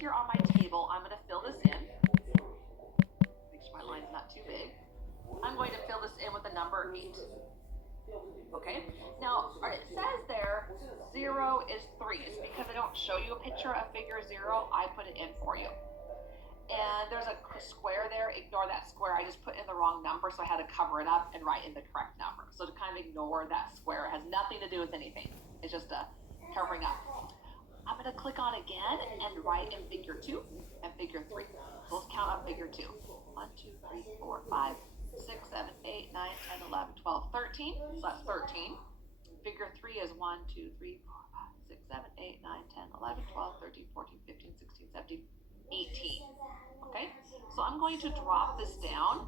here on my table, I'm going to fill this in. Make sure my line's not too big. I'm going to fill this in with the number 8. Okay, now it says there 0 is 3. It's because I don't show you a picture of figure 0, I put it in for you. And there's a square there, ignore that square, I just put in the wrong number, so I had to cover it up and write in the correct number. So to kind of ignore that square, it has nothing to do with anything, it's just a covering up. I'm going to click on again and write in figure 2 and figure 3. So let's count on figure 2. 1, 2, 3, 4, 5, 6, 7, 8, 9, 10, 11, 12, 13. So that's 13. Figure 3 is 1, 2, 3, 4, 5, 6, 7, 8, 9, 10, 11, 12, 13, 14, 15, 16, 17, 18. Okay, so I'm going to drop this down.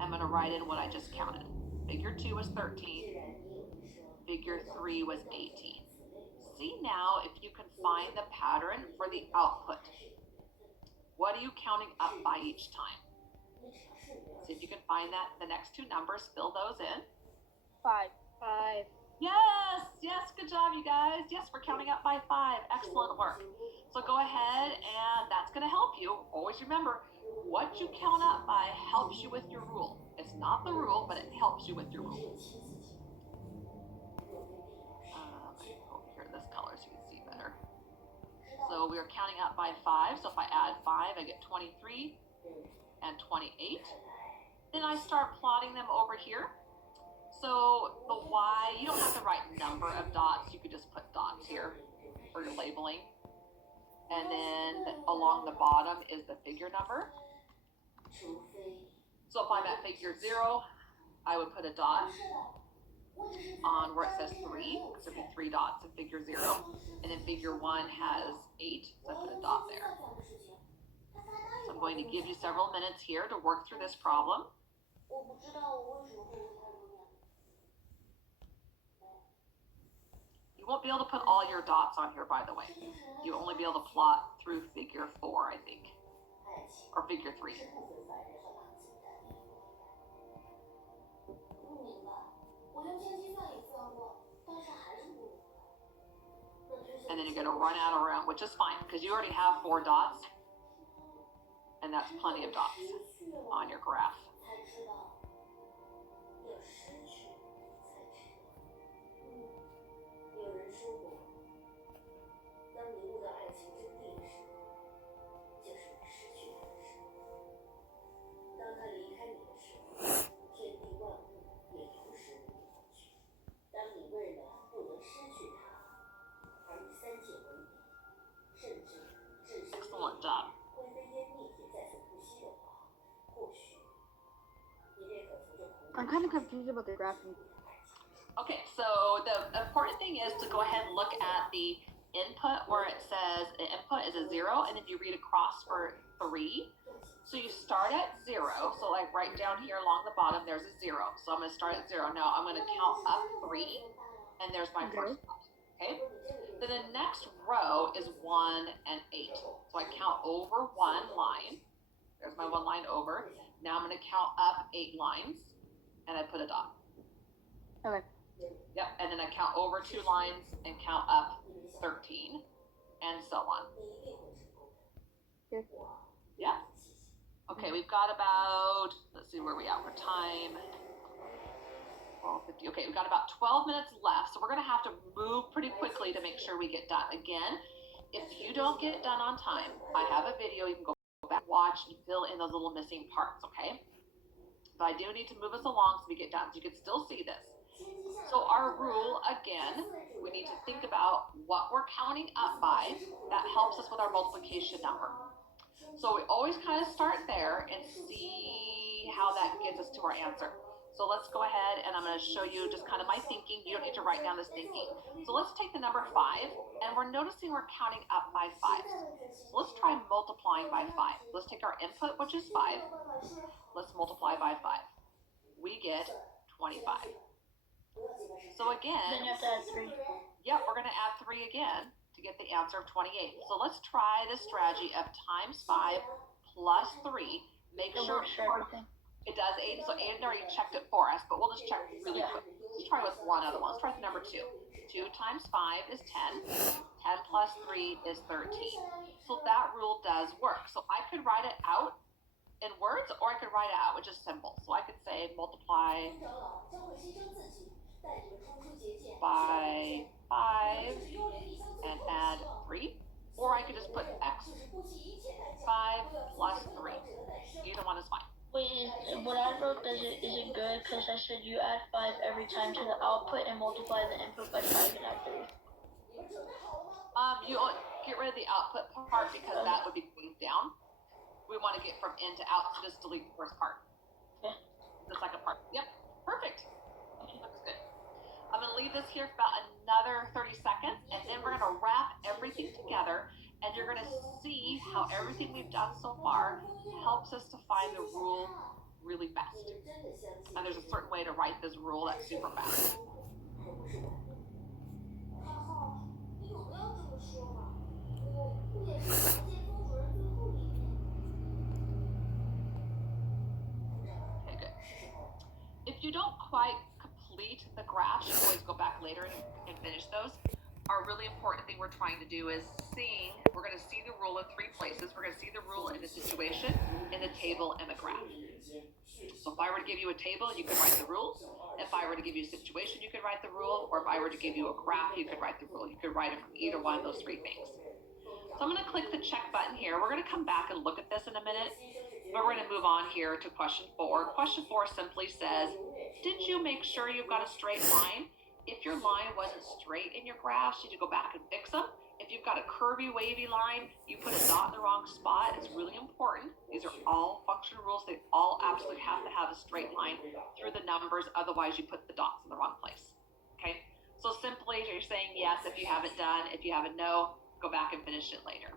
I'm going to write in what I just counted. Figure 2 was 13. Figure 3 was 18. See now if you can find the pattern for the output. What are you counting up by each time? See if you can find that. The next two numbers, fill those in. 5. Yes, yes, good job, you guys. Yes, we're counting up by 5. Excellent work. So go ahead, and that's going to help you. Always remember, what you count up by helps you with your rule. It's not the rule, but it helps you with your rule. Over here, this color so you can see better. So we are counting up by 5. So if I add 5, I get 23 and 28. Then I start plotting them over here. So the Y, you don't have to write number of dots. You could just put dots here for your labeling. And then along the bottom is the figure number. So if I'm at figure 0, I would put a dot on where it says 3, because there'd be 3 dots in figure 0. And then figure 1 has 8, so I put a dot there. So I'm going to give you several minutes here to work through this problem. You won't be able to put all your dots on here, by the way. You'll only be able to plot through figure 4, I think, or figure 3. And then you're going to run out of room, which is fine, because you already have 4 dots, and that's plenty of dots on your graph. Excellent job. I'm kind of confused about the graphing. Okay, so the important thing is to go ahead and look at the input where it says the input is a 0, and then you read across for 3. So you start at 0. So like right down here along the bottom, there's a 0. So I'm going to start at 0. Now I'm going to count up 3, and there's my first dot. Okay. Then the next row is 1 and 8. So I count over 1 line. There's my 1 line over. Now I'm going to count up 8 lines, and I put a dot. Okay. Yep, and then I count over 2 lines and count up 13, and so on. Good. Yeah. Okay, we've got about, let's see where we at for time. 12:50. Okay, we've got about 12 minutes left, so we're going to have to move pretty quickly to make sure we get done. Again, if you don't get done on time, I have a video you can go back, watch, and fill in those little missing parts, okay? But I do need to move us along so we get done. So you can still see this. So our rule, again, we need to think about what we're counting up by. That helps us with our multiplication number. So we always kind of start there and see how that gets us to our answer. So let's go ahead and I'm going to show you just kind of my thinking. You don't need to write down this thinking. So let's take the number 5, and we're noticing we're counting up by 5s. So let's try multiplying by 5. Let's take our input, which is 5. Let's multiply by 5. We get 25. So again, Then you have to add 3. Yep, we're going to add 3 again to get the answer of 28. So let's try the strategy of times 5 plus 3. Make sure it does 8. So Aiden already checked it for us, but we'll just check really quick. Let's try with one other one. Let's try with number 2. 2 times 5 is 10. 10 plus 3 is 13. So that that rule does work. So I could write it out in words, or I could write it out with just symbols. So I could say multiply by 5 and add 3, or I could just put x 5 plus 3. Either one is fine. Wait, what I wrote, is it good? Because I said you add 5 every time to the output and multiply the input by 5 and add 3. You get rid of the output part because that would be going down. We want to get from in to out, so just delete the first part. Okay. The second part. Yep, perfect. Looks good. I'm going to leave this here for about another 30 seconds, and then we're going to wrap everything together, and you're going to see how everything we've done so far helps us to find the rule really fast. And there's a certain way to write this rule that's super fast. Okay, good. If you don't quite complete the graph, you can always go back later and finish those. Our really important thing we're trying to do is we're going to see the rule in 3 places. We're going to see the rule in the situation, in the table, and the graph. So if I were to give you a table, you could write the rule. If I were to give you a situation, you could write the rule. Or if I were to give you a graph, you could write the rule. You could write it from either one of those 3 things. So I'm going to click the check button here. We're going to come back and look at this in a minute. But we're going to move on here to question 4. Question 4 simply says, did you make sure you've got a straight line? If your line wasn't straight in your graphs, you need to go back and fix them. If you've got a curvy, wavy line, you put a dot in the wrong spot. It's really important. These are all function rules. They all absolutely have to have a straight line through the numbers. Otherwise, you put the dots in the wrong place. Okay? So simply, you're saying yes if you have it done. If you have it no, go back and finish it later.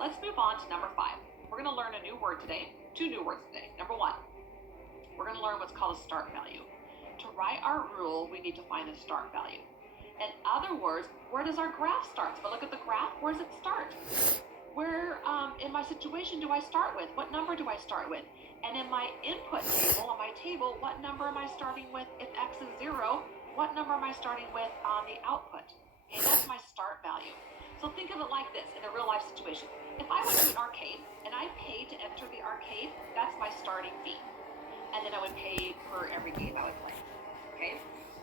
Let's move on to number 5. We're going to learn a new word today. 2 new words today. Number 1, we're going to learn what's called a start value. To write our rule, we need to find a start value. In other words, where does our graph start? So if I look at the graph, where does it start? Where in my situation do I start with? What number do I start with? And in my input table, on my table, what number am I starting with? If x is 0, what number am I starting with on the output? Okay, that's my start value. So think of it like this in a real life situation. If I went to an arcade and I paid to enter the arcade, that's my starting fee. And then I would pay for every game I would play. Okay?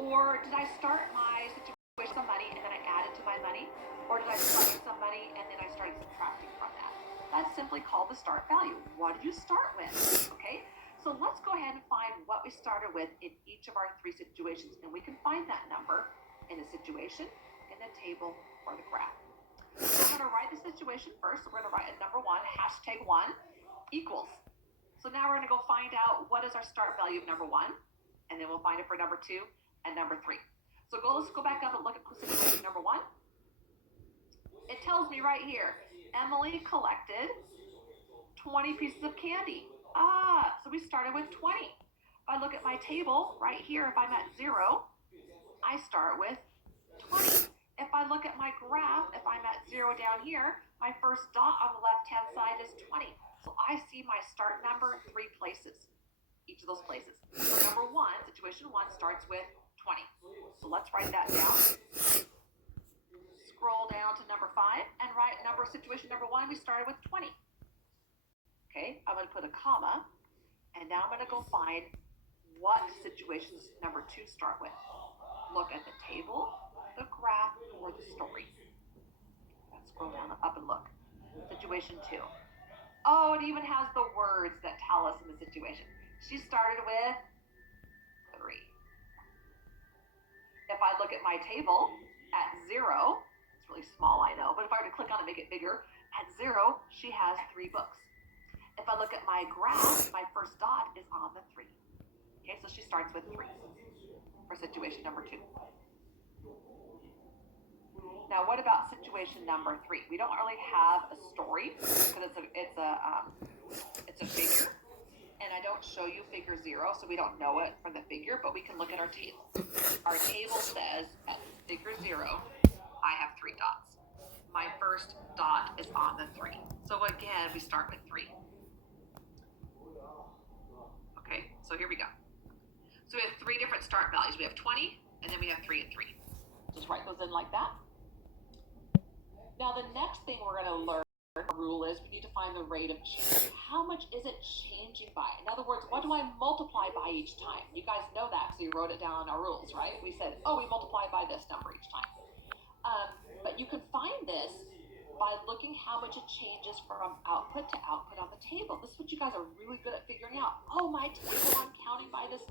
Or did I start my situation with some money and then I added to my money? Or did I start with some money and then I started subtracting from that? That's simply called the start value. What did you start with? Okay? So let's go ahead and find what we started with in each of our 3 situations. And we can find that number in a situation, in the table, or the graph. So we're going to write the situation first. So we're going to write a number 1, hashtag 1, equals. So now we're going to go find out what is our start value of number 1, and then we'll find it for number 2 and number 3. So let's go back up and look at situation number 1. It tells me right here, Emily collected 20 pieces of candy. So we started with 20. If I look at my table right here, if I'm at 0, I start with 20. If I look at my graph, if I'm at 0 down here, my first dot on the left-hand side is 20. So I see my start number in 3 places, each of those places. So number 1, situation 1 starts with 20. So let's write that down. Scroll down to number 5 and write situation number 1, we started with 20. Okay, I'm going to put a comma, and now I'm going to go find what situations number 2 start with. Look at the table, the graph, or the story. Let's scroll down up and look. Situation 2. Oh, it even has the words that tell us in the situation. She started with 3. If I look at my table at 0, it's really small, I know, but if I were to click on it and make it bigger, at 0, she has 3 books. If I look at my graph, my first dot is on the 3. Okay, so she starts with 3 for situation number 2. Now, what about situation number 3? We don't really have a story because it's a figure, and I don't show you figure 0, so we don't know it from the figure, but we can look at our table. Our table says at figure 0, I have 3 dots. My first dot is on the 3. So again, we start with 3. Okay, so here we go. So we have 3 different start values. We have 20, and then we have 3 and 3. Just write those in like that. Now the next thing we're going to learn a rule is we need to find the rate of change. How much is it changing by? In other words, what do I multiply by each time? You guys know that, so you wrote it down in our rules, right? We said, oh, we multiply by this number each time. But you can find this by looking how much it changes from output to output on the table. This is what you guys are really good at figuring out. Oh, my table, I'm counting by this